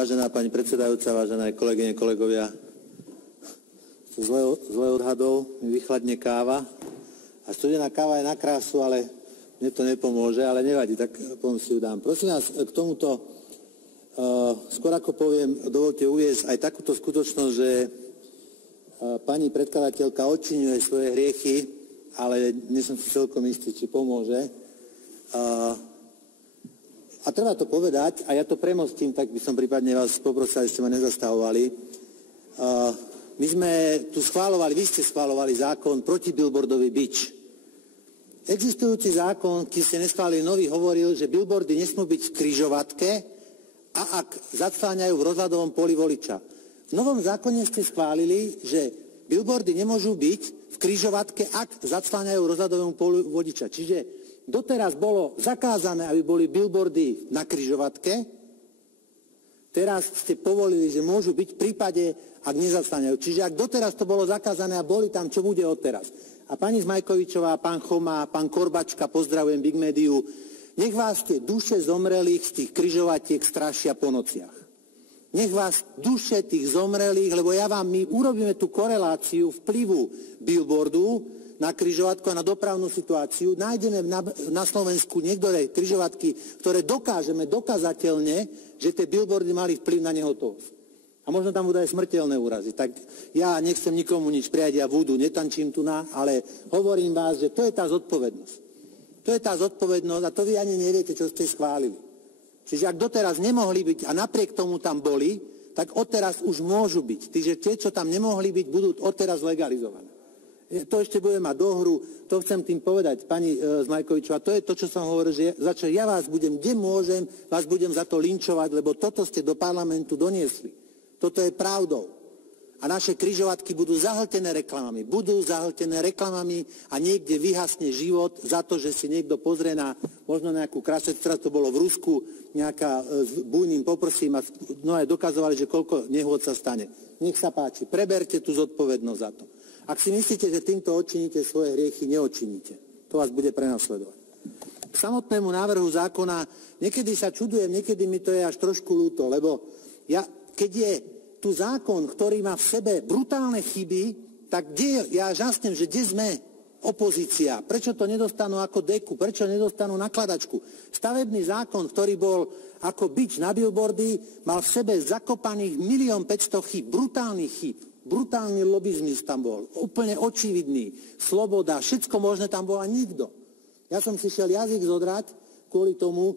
Vážená pani predsedajúca, vážené kolegyne, kolegovia, zle odhadol, mi vychladne káva a studená káva je na krásu, ale mne to nepomôže, ale nevadí, tak potom si ju dám. Prosím vás, k tomuto, skôr ako poviem, dovolte uviesť aj takúto skutočnosť, že pani predkladateľka odčiňuje svoje hriechy, ale nie som si celkom istý, či pomôže. A treba to povedať, a ja to premostím, tak by som prípadne vás poprosil, aby ste ma nezastavovali. My sme tu schváľovali, vy ste schváľovali zákon protibillboardový bič. Existujúci zákon, keď ste neschválili nový, hovoril, že billboardy nesmú byť v križovatke a ak zacháňajú v rozhľadovom poli voliča. V novom zákone ste schválili, že billboardy nemôžu byť v križovatke, ak zacháňajú v rozhľadovom poli voliča. Čiže doteraz bolo zakázané, aby boli billboardy na križovatke. Teraz ste povolili, že môžu byť v prípade, ak nezacháňajú. Čiže ak doteraz to bolo zakázané a boli tam, čo bude odteraz. A pani Zmajkovičová, pán Choma, pán Korbačka, pozdravujem Big Mediu, nech vás tie duše zomrelých z tých križovatiek strašia po nociach. Nech vás duše tých zomrelých, lebo my urobíme tú koreláciu vplyvu billboardu na križovatku a na dopravnú situáciu. Nájdeme na Slovensku niektoré križovatky, ktoré dokážeme dokazateľne, že tie billboardy mali vplyv na nehotovosť. A možno tam budú aj smrteľné úrazy. Tak ja nechcem nikomu nič prijať, ja vúdu, netančím tu ale hovorím vás, že to je tá zodpovednosť. To je tá zodpovednosť a to vy ani neviete, čo ste schválili. Čiže ak doteraz nemohli byť a napriek tomu tam boli, tak odteraz už môžu byť. Čiže tie, čo tam nemohli byť, budú odteraz legalizované. To ešte budem mať dohru, to chcem tým povedať, pani Zmajkovičová, to je to, čo som hovoril, že ja vás budem, kde môžem, vás budem za to linčovať, lebo toto ste do parlamentu doniesli. Toto je pravdou. A naše križovatky budú zahltené reklamami. A niekde vyhasne život za to, že si niekto pozrie na možno nejakú krasu, teraz to bolo v Rusku, nejaká s bujným poprsím a aj dokazovali, že koľko nehôd sa stane. Nech sa páči, preberte tú zodpovednosť za to. Ak si myslíte, že týmto odčiníte svoje hriechy, neodčiníte. To vás bude prenasledovať. K samotnému návrhu zákona, niekedy sa čudujem, niekedy mi to je až trošku ľúto, lebo keď je tu zákon, ktorý má v sebe brutálne chyby, tak ja žasnem, že kde sme opozícia, prečo to nedostanú ako deku, prečo nedostanú nakladačku. Stavebný zákon, ktorý bol ako bič na billboardy, mal v sebe zakopaných 1 500 000 chýb, brutálnych chýb. Brutálny lobizmus tam bol, úplne očividný, sloboda, všetko možné tam bolo a nikto. Ja som si šiel jazyk zodrať kvôli tomu,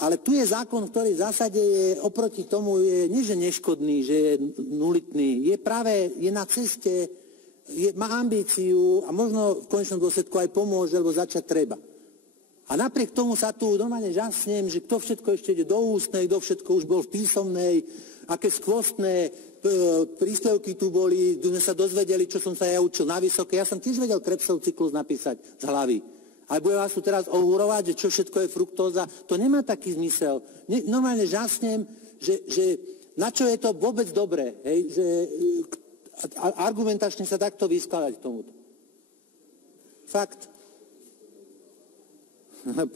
ale tu je zákon, ktorý v zásade je oproti tomu, nie že neškodný, že je nulitný, je na ceste, má ambíciu a možno v konečnom dôsledku aj pomôže, lebo začať treba. A napriek tomu sa tu normálne žasnem, že kto všetko ešte ide do ústnej, kto všetko už bol v písomnej, aké skvostné príspevky tu boli, tu sme sa dozvedeli, čo som sa ja učil na vysoké. Ja som tiež vedel Krebsov cyklus napísať z hlavy. Ale budem vás tu teraz ohúrovať, že čo všetko je fruktóza. To nemá taký zmysel. Normálne žasnem, že na čo je to vôbec dobré, že argumentačne sa takto vyskladať k tomuto. Fakt.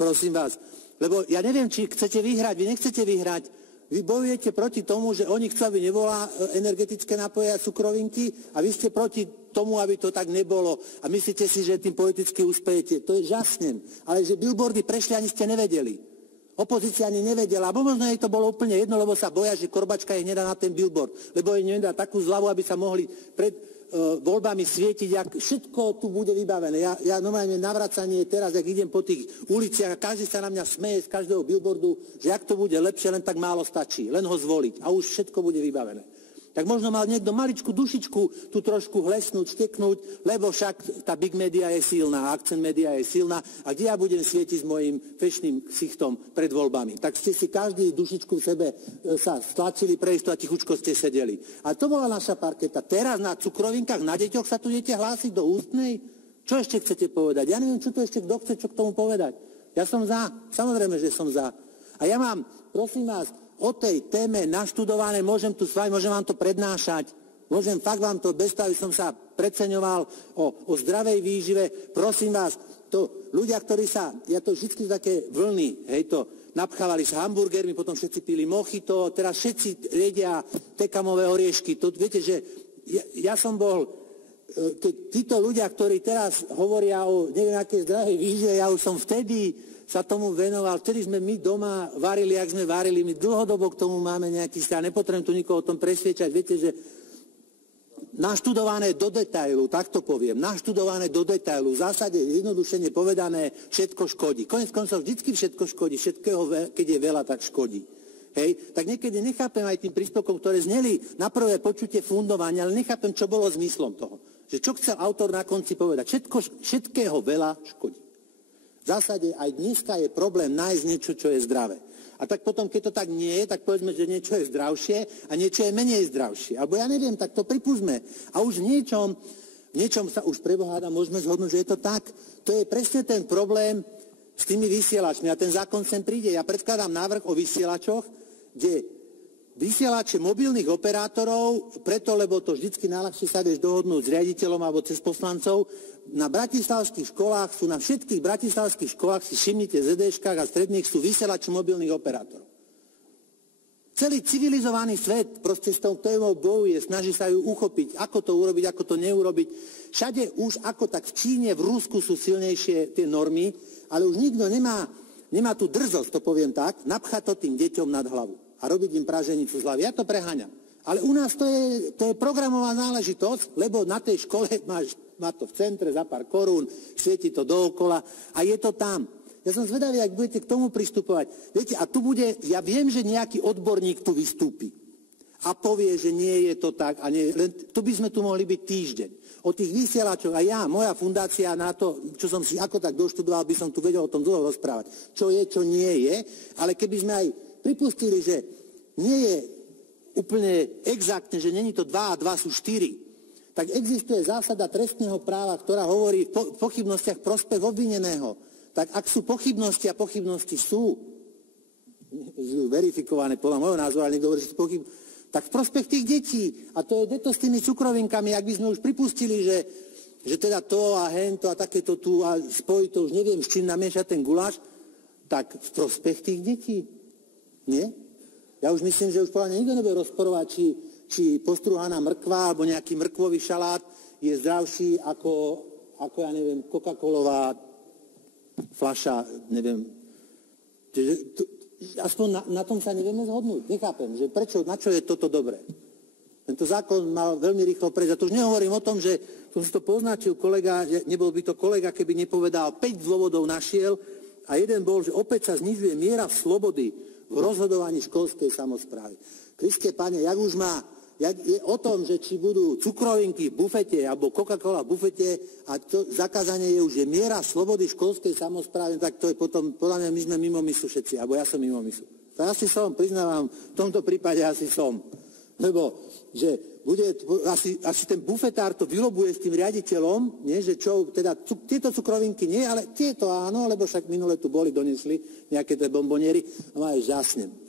Prosím vás. Lebo ja neviem, či chcete vyhrať, vy nechcete vyhrať. Vy bojujete proti tomu, že oni chcú, aby nebola energetické nápoje a cukrovinky a vy ste proti tomu, aby to tak nebolo a myslíte si, že tým politicky uspejete. To je žasnem. Ale že billboardy prešli, ani ste nevedeli. Opozícia ani nevedela. A možno jej to bolo úplne jedno, lebo sa boja, že Korbačka ich nedá na ten billboard. Lebo jej nedá takú zľavu, aby sa mohli pred voľbami svietiť, jak všetko tu bude vybavené. Ja normálne navracanie teraz, jak idem po tých uliciach a každý sa na mňa smeje z každého billboardu, že jak to bude lepšie, len tak málo stačí. Len ho zvoliť a už všetko bude vybavené. Tak možno mal niekto maličku dušičku tu trošku hlesnúť, šteknúť, lebo však tá Big Media je silná, Akcent Media je silná a kde ja budem svietiť s mojím fešným ksichtom pred voľbami. Tak ste si každý dušičku v sebe sa stlačili pre isto a tichučko ste sedeli. A to bola naša parketa. Teraz na cukrovinkách, na deťoch sa tu idete hlásiť do ústnej? Čo ešte chcete povedať? Ja neviem, čo to ešte kto chce, čo k tomu povedať. Ja som za. Samozrejme, že som za. A ja mám, prosím vás, o tej téme naštudované, môžem tu s vami, môžem vám to prednášať, môžem fakt vám to, bez toho, aby som sa preceňoval o zdravej výžive. Prosím vás, to ľudia, ktorí ja to vždy také vlny, hej, to napchávali sa hamburgermi, potom všetci pili mojito, teraz všetci jedia tekamové oriešky. To, viete, že ja som bol, títo ľudia, ktorí teraz hovoria o neviem akej zdravej výžive, ja už som vtedy sa tomu venoval, vtedy sme my doma varili, jak sme varili, my dlhodobo k tomu máme nejaký vzťah, nepotrebujem tu nikoho o tom presviečať, viete, že naštudované do detailu, tak to poviem, naštudované do detailu, v zásade jednodušene povedané, všetko škodí. Koniec koncov vždycky všetko škodí, všetkého, keď je veľa, tak škodí. Hej, tak niekedy nechápem aj tým príspevkom, ktoré zneli na prvé počutie fundovania, ale nechápem, čo bolo zmyslom toho. Že čo chcel autor na konci povedať? Všetkého veľa škodí. V zásade aj dneska je problém nájsť niečo, čo je zdravé. A tak potom, keď to tak nie je, tak povedzme, že niečo je zdravšie a niečo je menej zdravšie. Alebo ja neviem, tak to pripúsme. A už v niečom sa už pre Boha môžeme zhodnúť, že je to tak. To je presne ten problém s tými vysielačmi. A ten zákon sem príde. Ja predkladám návrh o vysielačoch, kde vysielače mobilných operátorov, preto, lebo to vždycky najľahšie sa vieš dohodnúť s riaditeľom alebo cez poslancov, na bratislavských školách sú, na všetkých bratislavských školách, si všimnite, ZDŠkách a stredných sú vysielači mobilných operátorov. Celý civilizovaný svet proste s tou témou bojuje, snaží sa ju uchopiť, ako to urobiť, ako to neurobiť. Všade už ako tak v Číne, v Rusku sú silnejšie tie normy, ale už nikto nemá tú drzosť, to poviem tak, napchať to tým deťom nad hlavu a robiť im praženicu z hlavy. Ja to preháňam. Ale u nás to je programová záležitosť, lebo na tej škole má to v centre za pár korún, svieti to dookola a je to tam. Ja som zvedavý, ak budete k tomu pristupovať. Viete, a tu bude, ja viem, že nejaký odborník tu vystúpi a povie, že nie je to tak. A nie, len tu by sme tu mohli byť týždeň. O tých vysielačoch a moja fundácia na to, čo som si ako tak doštudoval, by som tu vedel o tom dlho rozprávať. Čo je, čo nie je, ale keby sme aj pripustili, že nie je úplne exaktne, že není to 2 a 2 sú 4, tak existuje zásada trestného práva, ktorá hovorí v pochybnostiach prospech obvineného. Tak ak sú pochybnosti a pochybnosti sú verifikované podľa môjho názoru, ale niekto hovorí, že sú pochybnosti, tak v prospech tých detí. A to je to s tými cukrovinkami, ak by sme už pripustili, že teda to a hento a takéto tu a spojiť to už neviem, s čím namiešať ten guláš, tak v prospech tých detí. Nie? Ja už myslím, že už podľa mňa nikto nebude rozporovať, či postruhaná mrkva alebo nejaký mrkvový šalát je zdravší ako ja neviem, Coca-Colová fľaša, neviem. Aspoň na tom sa nevieme zhodnúť. Nechápem, že na čo je toto dobré. Tento zákon mal veľmi rýchlo prejsť. A to už nehovorím o tom, že som si to poznačil kolega, že nebol by to kolega, keby nepovedal, 5 dôvodov našiel a jeden bol, že opäť sa znižuje miera slobody v rozhodovaní školskej samosprávy. Kriste Pane, jak je o tom, že či budú cukrovinky v bufete alebo Coca-Cola v bufete a to zakázanie je už miera slobody školskej samosprávy, tak to je potom, podľa mňa my sme mimo myslu všetci, alebo ja som mimo myslu. To asi som, priznávam, v tomto prípade asi som. Lebo, že bude, asi ten bufetár to vylobuje s tým riaditeľom, nie, že čo, teda tieto cukrovinky nie, ale tieto áno, lebo však minule tu boli, donesli nejaké tie bomboniery. No aj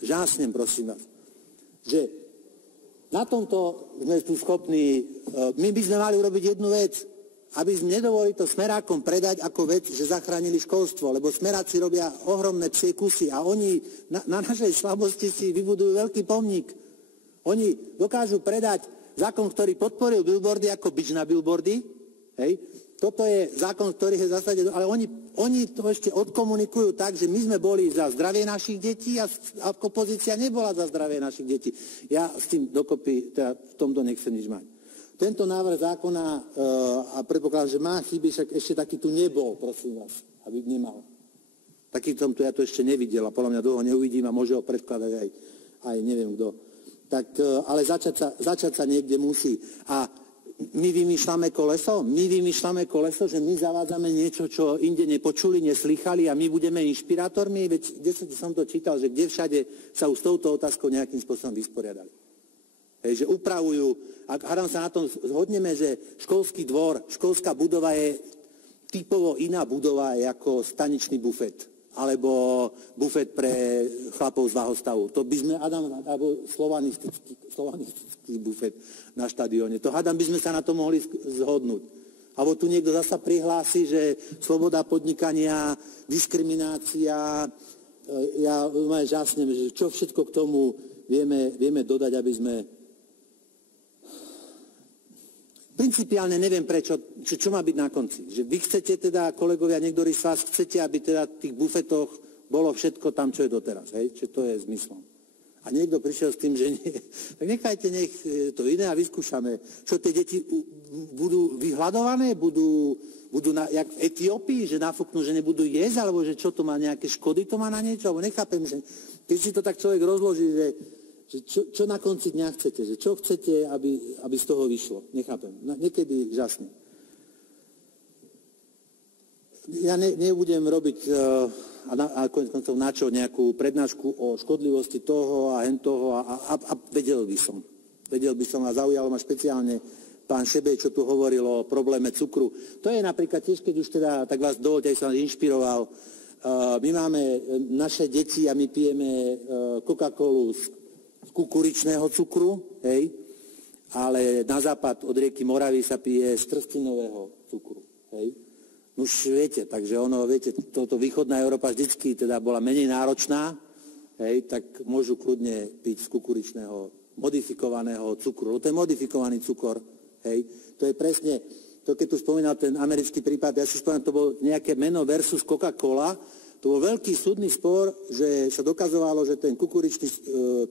žásnem, prosím vás. Že na tomto sme tu schopní, my by sme mali urobiť jednu vec, aby sme nedovolili to smerákom predať ako vec, že zachránili školstvo, lebo smeráci robia ohromné psie kusy a oni na našej slabosti si vybudujú veľký pomník. Oni dokážu predať zákon, ktorý podporil billboardy ako bič na billboardy. Hej. Toto je zákon, ktorý je v zásade, ale oni to ešte odkomunikujú tak, že my sme boli za zdravie našich detí a opozícia nebola za zdravie našich detí. Ja s tým dokopy, teda v tomto nechcem nič mať. Tento návrh zákona, a predpokladám, že má chyby, však ešte taký tu nebol, prosím vás, aby nemal. Taký som tu ja to ešte nevidel a podľa mňa dlho neuvidím a môže ho predkladať aj neviem kto. Tak, ale začať sa niekde musí. A my vymýšľame koleso, že my zavádzame niečo, čo inde nepočuli, neslýchali a my budeme inšpirátormi. Veď kde som to čítal, že kde všade sa už s touto otázkou nejakým spôsobom vysporiadali. Hej, že upravujú, ak hádam sa na tom zhodneme, že školský dvor, školská budova je typovo iná budova ako staničný bufet. Alebo bufet pre chlapov z Váhostavu. To by sme, alebo slovanistický bufet na štadióne. To hádam, by sme sa na to mohli zhodnúť. Alebo tu niekto zasa prihlási, že sloboda podnikania, diskriminácia, ja žasnem, že čo všetko k tomu vieme dodať, aby sme... Principiálne neviem prečo, čo má byť na konci. Že vy chcete teda, kolegovia, niektorí z vás chcete, aby teda v tých bufetoch bolo všetko tam, čo je doteraz. Hej? Čiže to je zmyslom. A niekto prišiel s tým, že nie. Tak nechajte, nech to iné a vyskúšame. Čo tie deti budú vyhľadované? Budú jak v Etiópii, že nafúknú, že nebudú jesť? Alebo že čo to má, nejaké škody to má na niečo? Alebo nechápem, že keď si to tak človek rozloží, že čo na konci dňa chcete? Že čo chcete, aby z toho vyšlo? Nechápem. Niekedy žasne. Ja nebudem robiť a koniec koncov načo nejakú prednášku o škodlivosti toho a hentoho a vedel by som a zaujalo ma špeciálne pán Šebej, čo tu hovoril o probléme cukru. To je napríklad tiež, keď už teda, tak vás dovoľte, aj som vás inšpiroval. My máme naše deti a my pijeme Coca-Colu z kukuričného cukru, hej, ale na západ od rieky Moravy sa pije z trstinového cukru, hej. Už viete, takže viete, toto východná Európa vždycky teda bola menej náročná, hej, tak môžu kľudne piť z kukuričného modifikovaného cukru. To je modifikovaný cukor, hej. To je presne, to keď tu spomínal ten americký prípad, ja si spomínam, to bol nejaké meno versus Coca-Cola. To bol veľký súdny spor, že sa dokazovalo, že ten kukuričný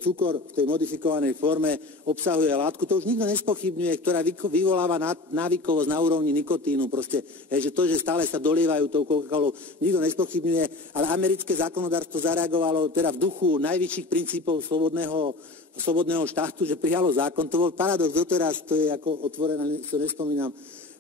cukor v tej modifikovanej forme obsahuje látku. To už nikto nespochybňuje, ktorá vyvoláva návykovosť na úrovni nikotínu. Proste, že to, že stále sa dolievajú tou Coca-Colou, nikto nespochybňuje. Ale americké zákonodárstvo zareagovalo teda v duchu najvyšších princípov slobodného štátu, že prijalo zákon. To bol paradox doteraz, to je ako otvorené, to nespomínam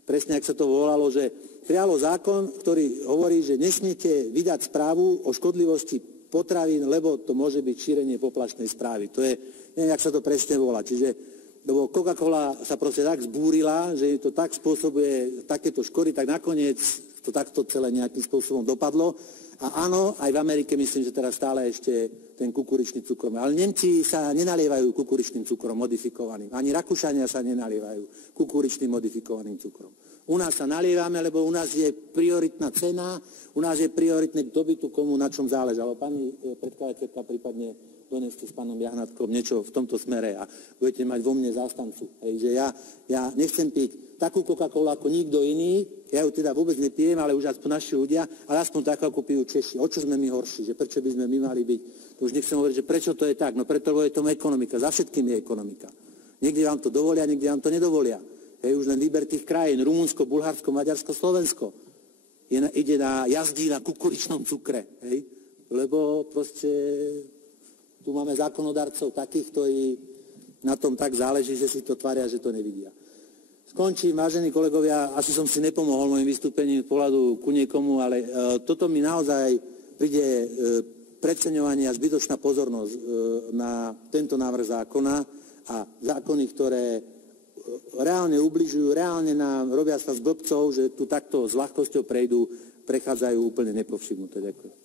presne, ak sa to volalo, že prijalo zákon, ktorý hovorí, že nesmiete vydať správu o škodlivosti potravín, lebo to môže byť šírenie poplašnej správy. To je, neviem, jak sa to presne volá. Čiže, lebo Coca-Cola sa proste tak zbúrila, že to tak spôsobuje takéto škody, tak nakoniec to takto celé nejakým spôsobom dopadlo. A áno, aj v Amerike myslím, že teraz stále ešte ten kukuričný cukor. Ale Nemci sa nenalievajú kukuričným cukrom modifikovaným. Ani Rakúšania sa nenalievajú kukuričným modifikovaným cukrom. U nás sa nalievame, lebo u nás je prioritná cena, u nás je prioritné dobytu, komu na čom záležalo. Pani predkladateľka prípadne doneste s pánom Jahnatkom niečo v tomto smere a budete mať vo mne zástancu. Hej, že ja nechcem piť takú Coca-Colu ako nikto iný, ja ju teda vôbec nepijem, ale už aspoň naši ľudia, ale aspoň takú, ako pijú Češi. O čo sme my horší, že prečo by sme my mali byť? To už nechcem hovoriť, že prečo to je tak, no preto, lebo je tomu ekonomika, za všetkým je ekonomika. Niekde vám to dovolia, niekde vám to nedovolia. Hej, už len výber tých krajín, Rumunsko, Bulharsko, Maďarsko, Slovensko. Jazdí na kukuričnom cukre, hej? Lebo proste tu máme zákonodarcov takých, ktorí na tom tak záleží, že si to tvária, že to nevidia. Skončím, vážení kolegovia, asi som si nepomohol môjim vystúpením v pohľadu ku niekomu, ale toto mi naozaj príde preceňovanie a zbytočná pozornosť na tento návrh zákona a zákony, ktoré reálne ubližujú, reálne nám robia sa z blbcov, že tu takto s ľahkosťou prechádzajú úplne nepovšimnuté. Ďakujem.